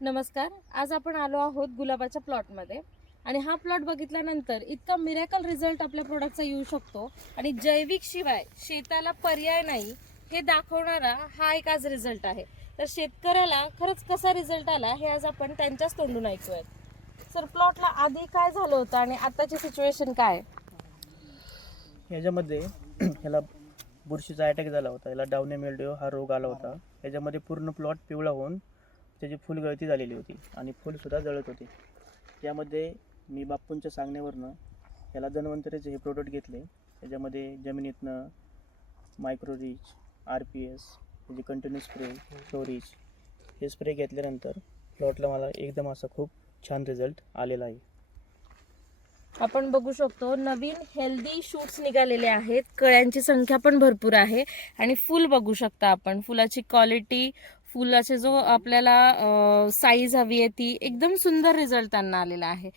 नमस्कार. आज आपण आलो आहोत गुलाबाच्या प्लॉटमध्ये आणि हा प्लॉट बघितल्यानंतर इतका मिरॅकल रिझल्ट आपल्या प्रोडक्टचा येऊ शकतो आणि जैविक शिवाय शेताला पर्याय नाही हे दाखवणारा हा एक आज रिझल्ट आहे. तर शेतकऱ्याला खरंच कसा रिझल्ट आला हे आज आपण त्यांच्याच तोंडून ऐकूयात. सर, प्लॉटला आधी काय झालं होतं आणि आताची सिच्युएशन काय? ह्याच्यामध्ये ह्याला बुरशीचा अटॅक झाला होता. याला डाउनी मिल्ड्यू हा रोग आला होता. याच्यामध्ये पूर्ण प्लॉट पिवळा होऊन त्याची फुलगळती झालेली होती आणि फुलसुद्धा जळत होते. यामध्ये मी बाप्पूंच्या सांगण्यावरनं याला धन्वंतरीचे हे प्रोडक्ट घेतले. त्याच्यामध्ये जमिनीतनं मायक्रोरीच, RPS, म्हणजे कंटिन्यू स्प्रे, फ्लोरीज हे स्प्रे घेतल्यानंतर प्लॉटला मला एकदम असा खूप छान रिझल्ट आलेला आहे. आपण बघू शकतो नवीन हेल्दी शूट्स निघालेले आहेत. कळ्यांची संख्या पण भरपूर आहे आणि फुल बघू शकता आपण. फुलाची क्वालिटी, फुलाचे जो आपल्याला साईज हवी आहे ती एकदम सुंदर रिझल्ट त्यांना आलेला आहे.